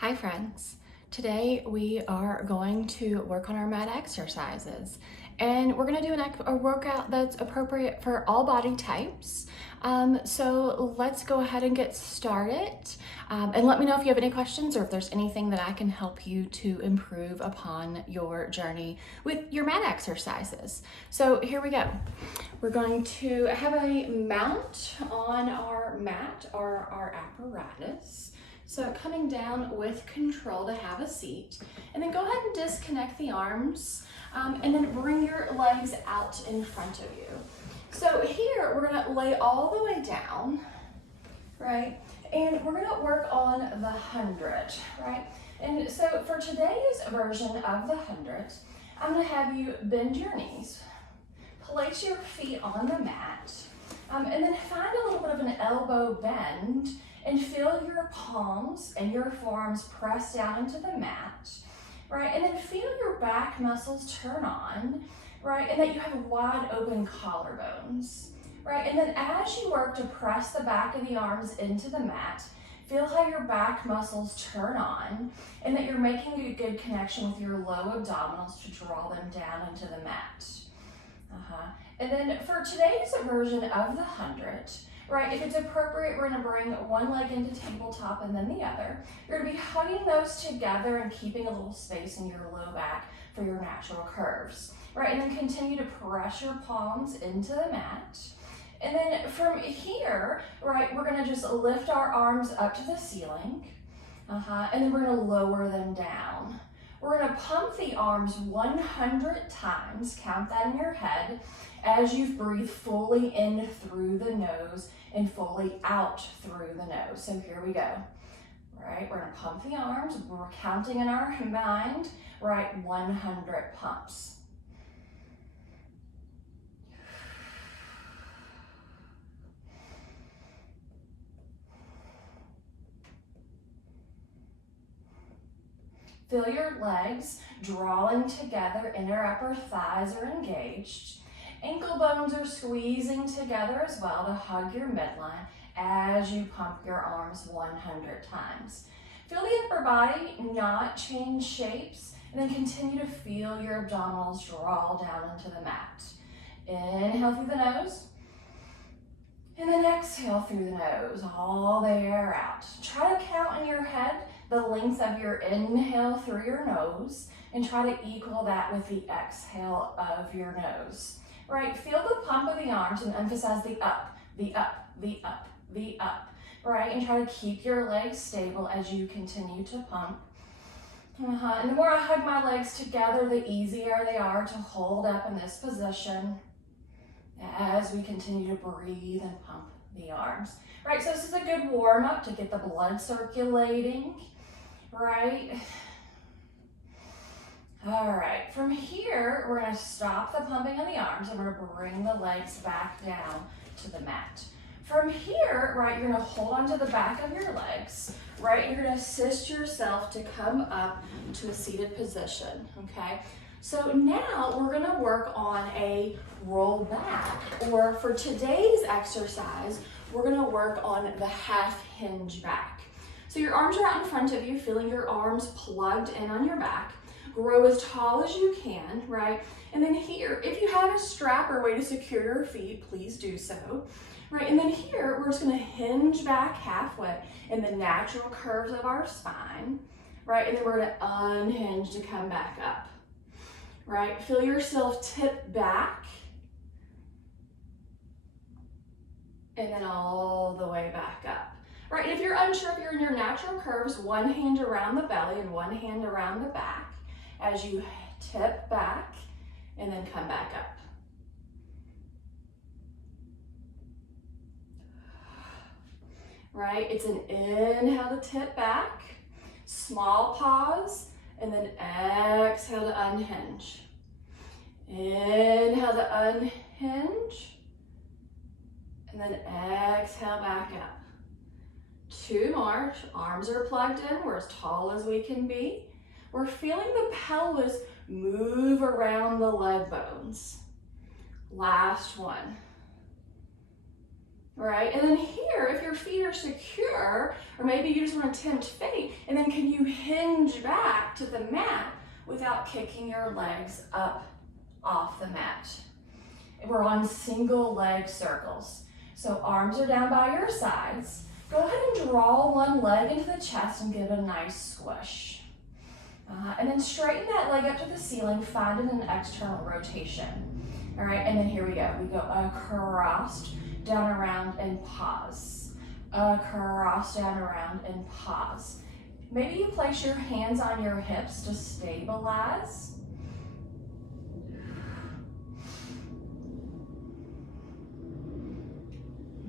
Hi friends. Today we are going to work on our mat exercises, and we're going to do a workout that's appropriate for all body types. So let's go ahead and get started, and let me know if you have any questions or if there's anything that I can help you to improve upon your journey with your mat exercises. So here we go. We're going to have a mount on our mat or our apparatus. So coming down with control to have a seat, and then go ahead and disconnect the arms, and then bring your legs out in front of you. So here we're gonna lay all the way down, right? And we're gonna work on the 100, right? And so for today's version of the 100, I'm gonna have you bend your knees, place your feet on the mat, and then find a little bit of an elbow bend and feel your palms and your forearms press down into the mat, right? And then feel your back muscles turn on, right? And that you have wide open collarbones, right? And then as you work to press the back of the arms into the mat, feel how your back muscles turn on and that you're making a good connection with your low abdominals to draw them down into the mat. And then for today's version of the 100, right, if it's appropriate, we're gonna bring one leg into tabletop and then the other. You're gonna be hugging those together and keeping a little space in your low back for your natural curves, right? And then continue to press your palms into the mat. And then from here, right, we're gonna just lift our arms up to the ceiling, and then we're gonna lower them down. We're gonna pump the arms 100 times, count that in your head, as you breathe fully in through the nose and fully out through the nose. So here we go. Right, we're gonna pump the arms, we're counting in our mind, right, 100 pumps. Feel your legs drawing together, inner upper thighs are engaged. Ankle bones are squeezing together as well to hug your midline as you pump your arms 100 times. Feel the upper body not change shapes, and then continue to feel your abdominals draw down into the mat. Inhale through the nose, and then exhale through the nose, all the air out. Try to count in your head the length of your inhale through your nose and try to equal that with the exhale of your nose. Right, feel the pump of the arms and emphasize the up, the up, the up, the up, right? And try to keep your legs stable as you continue to pump. And the more I hug my legs together, the easier they are to hold up in this position as we continue to breathe and pump the arms. Right, so this is a good warm up to get the blood circulating, right? All right, from here, we're gonna stop the pumping of the arms and we're gonna bring the legs back down to the mat. From here, right, you're gonna hold onto the back of your legs, right? You're gonna assist yourself to come up to a seated position, okay? So now we're gonna work on a roll back, or for today's exercise, we're gonna work on the half hinge back. So your arms are out in front of you, feeling your arms plugged in on your back. Grow as tall as you can, right? And then here, if you have a strap or way to secure your feet, please do so, right? And then here, we're just gonna hinge back halfway in the natural curves of our spine, right? And then we're gonna unhinge to come back up, right? Feel yourself tip back, and then all the way back up. Right, and if you're unsure if you're in your natural curves, one hand around the belly and one hand around the back as you tip back and then come back up. Right, it's an inhale to tip back, small pause, and then exhale to unhinge. Inhale to unhinge, and then exhale back up. Two more, arms are plugged in, we're as tall as we can be. We're feeling the pelvis move around the leg bones. Last one. right? And then here, if your feet are secure, or maybe you just want to tempt fate, and then can you hinge back to the mat without kicking your legs up off the mat? We're on single leg circles. So arms are down by your sides. Go ahead and draw one leg into the chest and give it a nice squish. And then straighten that leg up to the ceiling, finding an external rotation. All right, and then here we go. We go across, down, around, and pause. Across, down, around, and pause. Maybe you place your hands on your hips to stabilize.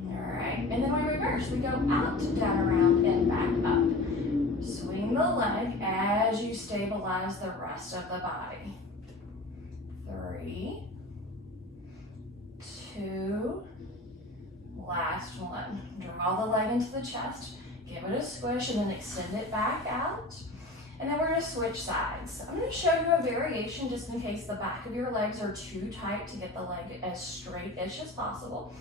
All right, and then we reverse. We go out, down, around, and back up. Swing the leg as you stabilize the rest of the body. 3, 2, last one. Draw the leg into the chest, give it a squish, and then extend it back out. And then we're gonna switch sides. I'm gonna show you a variation just in case the back of your legs are too tight to get the leg as straight-ish as possible.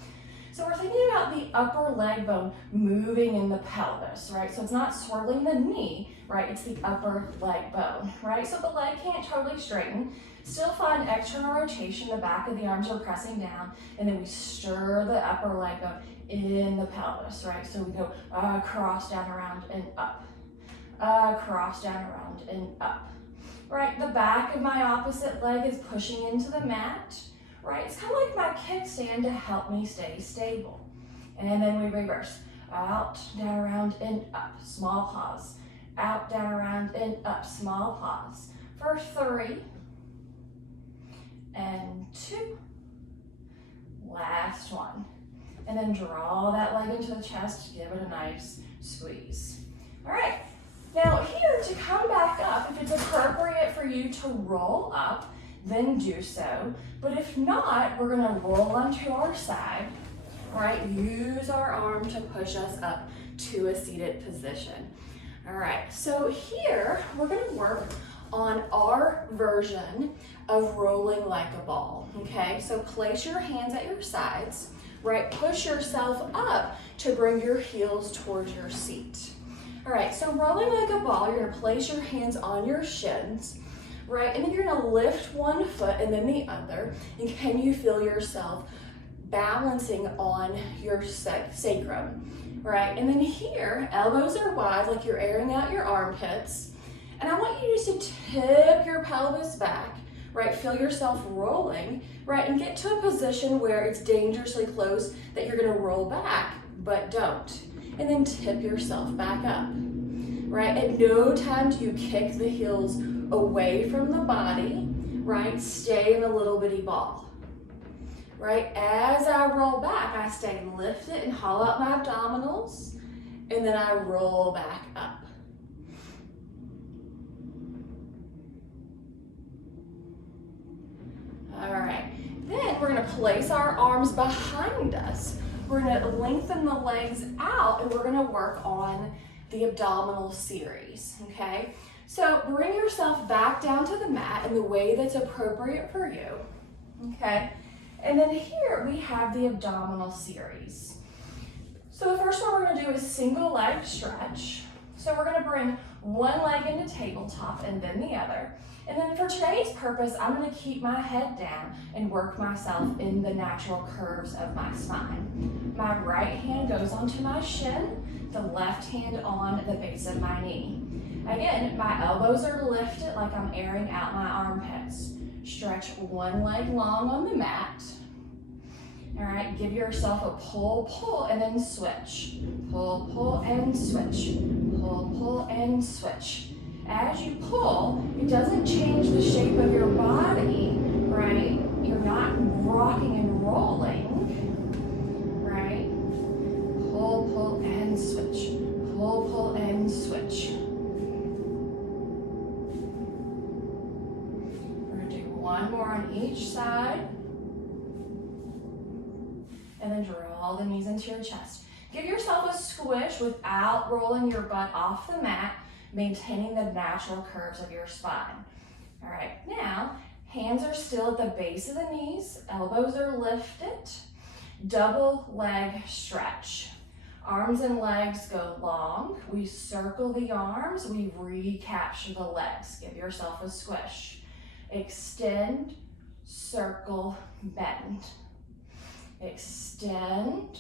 So we're thinking about the upper leg bone moving in the pelvis, right? So it's not swirling the knee, right? It's the upper leg bone, right? So the leg can't totally straighten. Still find external rotation. The back of the arms are pressing down, and then we stir the upper leg bone in the pelvis, right? So we go across, down, around, and up. Across, down, around, and up. Right, the back of my opposite leg is pushing into the mat. Right, it's kind of like my kickstand to help me stay stable. And then we reverse. Out, down, around, and up. Small pause. Out, down, around, and up. Small pause. For 3, and 2. Last one. And then draw that leg into the chest. Give it a nice squeeze. All right. Now here, to come back up, if it's appropriate for you to roll up, then do so. But if not, we're gonna roll onto our side, right? Use our arm to push us up to a seated position. All right, so here, we're gonna work on our version of rolling like a ball, okay? So place your hands at your sides, right? Push yourself up to bring your heels towards your seat. All right, so rolling like a ball, you're gonna place your hands on your shins, right? And then you're gonna lift one foot and then the other. And can you feel yourself balancing on your sacrum, right? And then here, elbows are wide, like you're airing out your armpits. And I want you just to tip your pelvis back, right? Feel yourself rolling, right? And get to a position where it's dangerously close that you're gonna roll back, but don't. And then tip yourself back up, right? At no time do you kick the heels away from the body, right? Stay in a little bitty ball, right? As I roll back, I stay lifted and hollow out my abdominals, and then I roll back up. All right, then we're gonna place our arms behind us. We're gonna lengthen the legs out, and we're gonna work on the abdominal series, okay? So bring yourself back down to the mat in the way that's appropriate for you, okay? And then here we have the abdominal series. So the first one we're gonna do is single leg stretch. So we're gonna bring one leg into tabletop and then the other. And then for today's purpose, I'm gonna keep my head down and work myself in the natural curves of my spine. My right hand goes onto my shin, the left hand on the base of my knee. Again, my elbows are lifted like I'm airing out my armpits. Stretch one leg long on the mat. All right, give yourself a pull, pull, and then switch. Pull, pull, and switch. Pull, pull, and switch. As you pull, it doesn't change the shape of your body, right? You're not rocking and rolling, right? Pull, pull, and switch. Pull, pull, and switch. We're gonna do one more on each side. And then draw the knees into your chest. Give yourself a squish without rolling your butt off the mat, maintaining the natural curves of your spine. All right, now, hands are still at the base of the knees, elbows are lifted. double leg stretch. Arms and legs go long. We circle the arms, we recapture the legs. Give yourself a squish. Extend, circle, bend. Extend,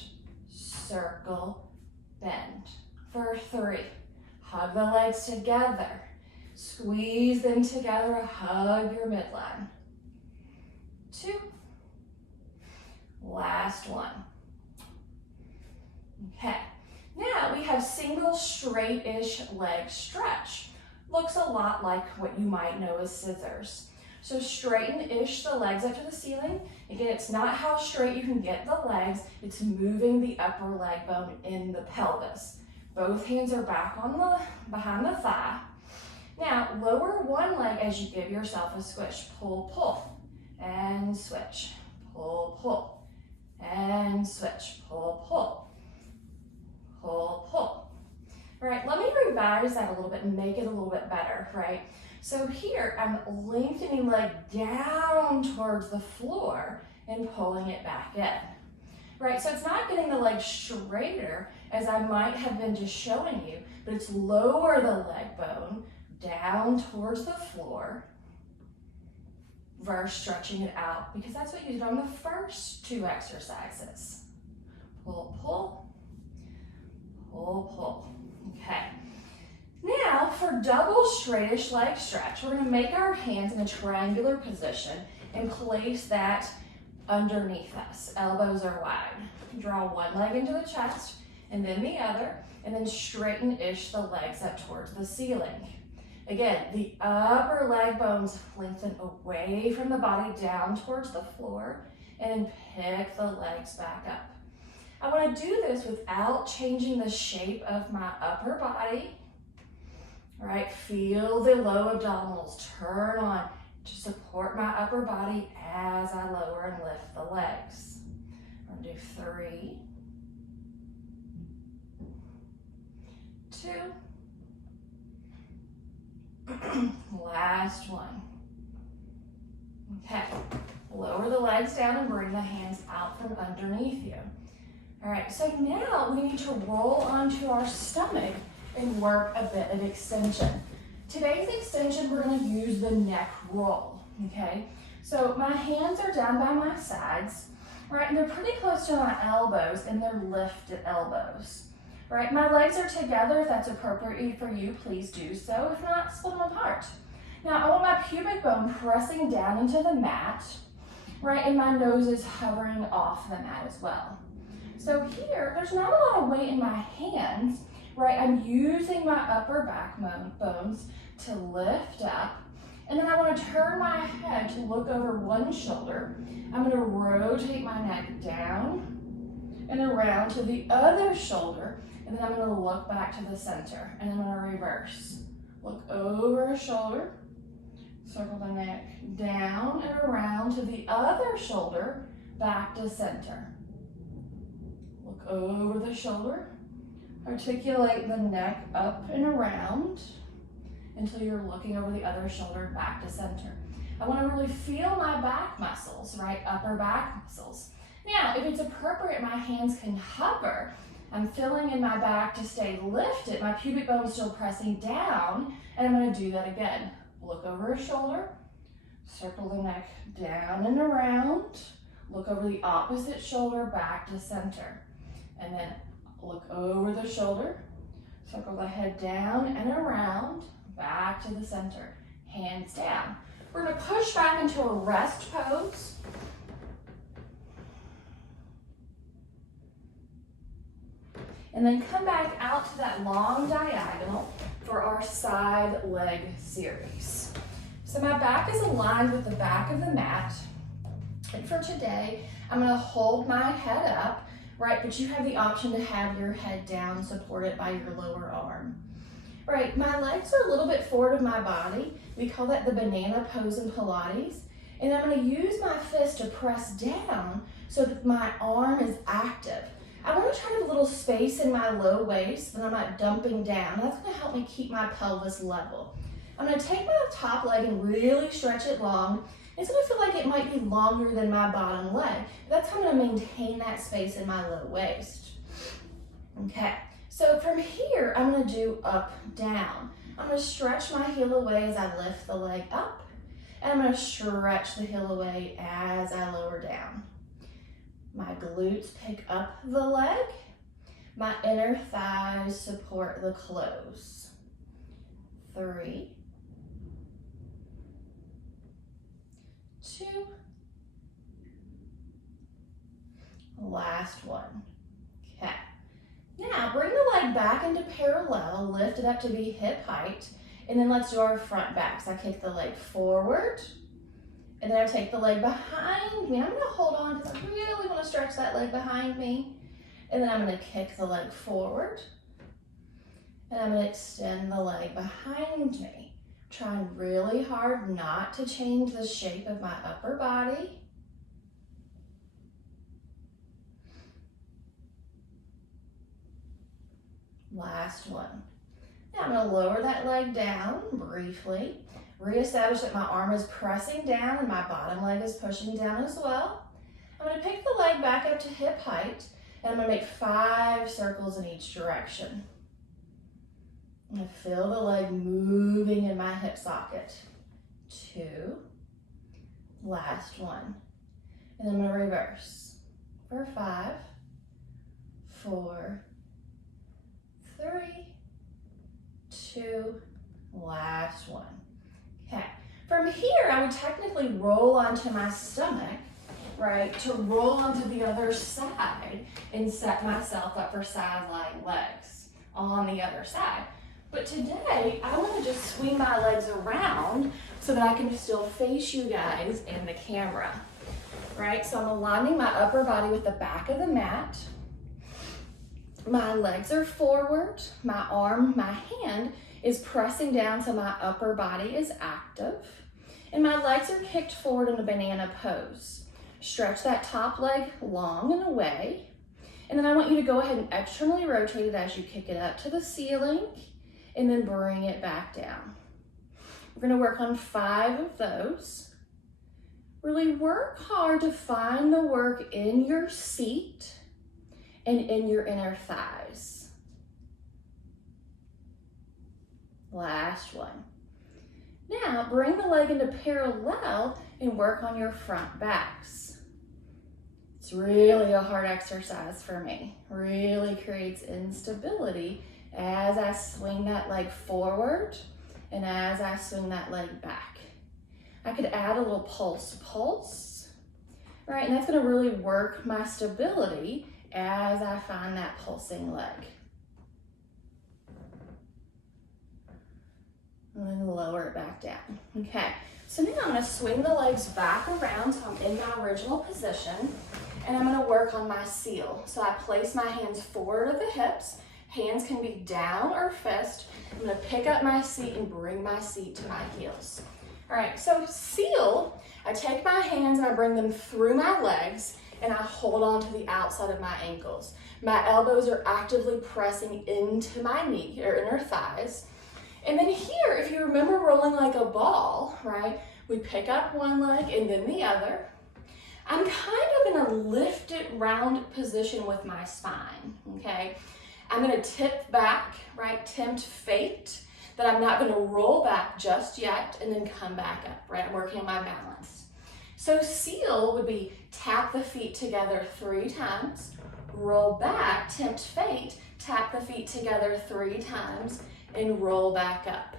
circle, bend. For 3, hug the legs together. Squeeze them together, hug your midline. 2. Last one. Okay, now we have single straight-ish leg stretch. Looks a lot like what you might know as scissors. So straighten-ish the legs up to the ceiling. Again, it's not how straight you can get the legs, it's moving the upper leg bone in the pelvis. Both hands are back on behind the thigh. Now, lower one leg as you give yourself a squish. Pull, pull, and switch. Pull, pull, and switch. Pull, pull. Pull, pull. All right, let me revise that a little bit and make it a little bit better, right? So here, I'm lengthening leg down towards the floor and pulling it back in, right? So it's not getting the leg straighter as I might have been just showing you, but it's lower the leg bone down towards the floor versus stretching it out, because that's what you did on the first 2 exercises. Pull, pull. Pull, pull. Okay. Now for double straightish leg stretch, we're going to make our hands in a triangular position and place that underneath us. Elbows are wide. Draw one leg into the chest and then the other, and then straighten-ish the legs up towards the ceiling. Again, the upper leg bones lengthen away from the body down towards the floor, and then pick the legs back up. I want to do this without changing the shape of my upper body. All right, feel the low abdominals turn on to support my upper body as I lower and lift the legs. I'm going to do 3, 2, last one. Okay, lower the legs down and bring the hands out from underneath you. All right, so now we need to roll onto our stomach and work a bit of extension. Today's extension, we're gonna use the neck roll, okay? So my hands are down by my sides, right? And they're pretty close to my elbows, and they're lifted elbows, right? My legs are together. If that's appropriate for you, please do so. If not, split them apart. Now, I want my pubic bone pressing down into the mat, right? And my nose is hovering off the mat as well. So here, there's not a lot of weight in my hands, right? I'm using my upper back bones to lift up. And then I want to turn my head to look over one shoulder. I'm going to rotate my neck down and around to the other shoulder. And then I'm going to look back to the center. And I'm going to reverse. Look over a shoulder. Circle the neck down and around to the other shoulder, back to center. Look over the shoulder. Articulate the neck up and around until you're looking over the other shoulder, back to center. I want to really feel my back muscles, right? Upper back muscles. Now, if it's appropriate, my hands can hover. I'm filling in my back to stay lifted. My pubic bone is still pressing down, and I'm going to do that again. Look over a shoulder, circle the neck down and around, look over the opposite shoulder, back to center. And then look over the shoulder, circle the head down and around, back to the center, hands down. We're going to push back into a rest pose. And then come back out to that long diagonal for our side leg series. So my back is aligned with the back of the mat. And for today, I'm going to hold my head up, right? But you have the option to have your head down, supported by your lower arm. Right, my legs are a little bit forward of my body. We call that the banana pose in Pilates. And I'm going to use my fist to press down so that my arm is active. I want to try to have a little space in my low waist, and I'm not dumping down. That's going to help me keep my pelvis level. I'm going to take my top leg and really stretch it long, It's gonna feel like it might be longer than my bottom leg. That's how I'm gonna maintain that space in my low waist. Okay, so from here, I'm gonna do up, down. I'm gonna stretch my heel away as I lift the leg up, and I'm gonna stretch the heel away as I lower down. My glutes pick up the leg. My inner thighs support the close. 3, 2, last one. Okay. Now bring the leg back into parallel, lift it up to be hip height, and then let's do our front back. So I kick the leg forward, and then I take the leg behind me. I'm gonna hold on because I really wanna stretch that leg behind me. And then I'm gonna kick the leg forward, and I'm gonna extend the leg behind me. Trying really hard not to change the shape of my upper body. Last one. Now I'm gonna lower that leg down briefly. Reestablish that my arm is pressing down and my bottom leg is pushing down as well. I'm gonna pick the leg back up to hip height, and I'm gonna make 5 circles in each direction. I'm gonna feel the leg moving in my hip socket. 2, last one. And then I'm gonna reverse for 5, 4, 3, 2, last one. Okay, from here I would technically roll onto my stomach, right, to roll onto the other side and set myself up for side lying legs on the other side. But today, I want to just swing my legs around so that I can still face you guys in the camera, right? So I'm aligning my upper body with the back of the mat. My legs are forward, my hand is pressing down so my upper body is active, and my legs are kicked forward in a banana pose. Stretch that top leg long and away, and then I want you to go ahead and externally rotate it as you kick it up to the ceiling, and then bring it back down. We're gonna work on 5 of those. Really work hard to find the work in your seat and in your inner thighs. Last one. Now bring the leg into parallel and work on your front backs. It's really a hard exercise for me. Really creates instability as I swing that leg forward and as I swing that leg back. I could add a little pulse, right? And that's gonna really work my stability as I find that pulsing leg. And then lower it back down. Okay, so now I'm gonna swing the legs back around so I'm in my original position, and I'm gonna work on my seal. So I place my hands forward of the hips. Hands can be down or fist. I'm gonna pick up my seat and bring my seat to my heels. All right, so seal, I take my hands and I bring them through my legs and I hold on to the outside of my ankles. My elbows are actively pressing into my knee or inner thighs. And then here, if you remember rolling like a ball, right? We pick up one leg and then the other. I'm kind of in a lifted round position with my spine, okay? I'm gonna tip back, right? Tempt fate, that I'm not gonna roll back just yet and then come back up, right? I'm working on my balance. So seal would be tap the feet together 3 times, roll back, tempt fate, tap the feet together 3 times, and roll back up.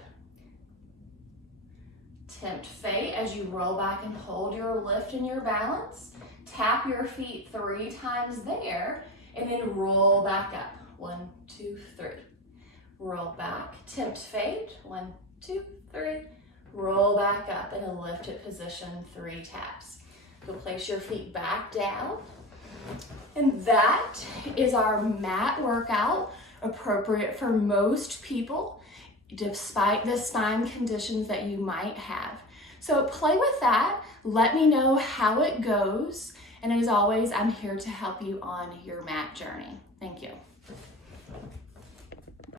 Tempt fate as you roll back and hold your lift and your balance. Tap your feet 3 times there, and then roll back up. 1, 2, 3. Roll back, tempt fate. 1, 2, 3. Roll back up in a lifted position, 3 taps. You'll place your feet back down. And that is our mat workout, appropriate for most people, despite the spine conditions that you might have. So play with that. Let me know how it goes. And as always, I'm here to help you on your mat journey. Thank you.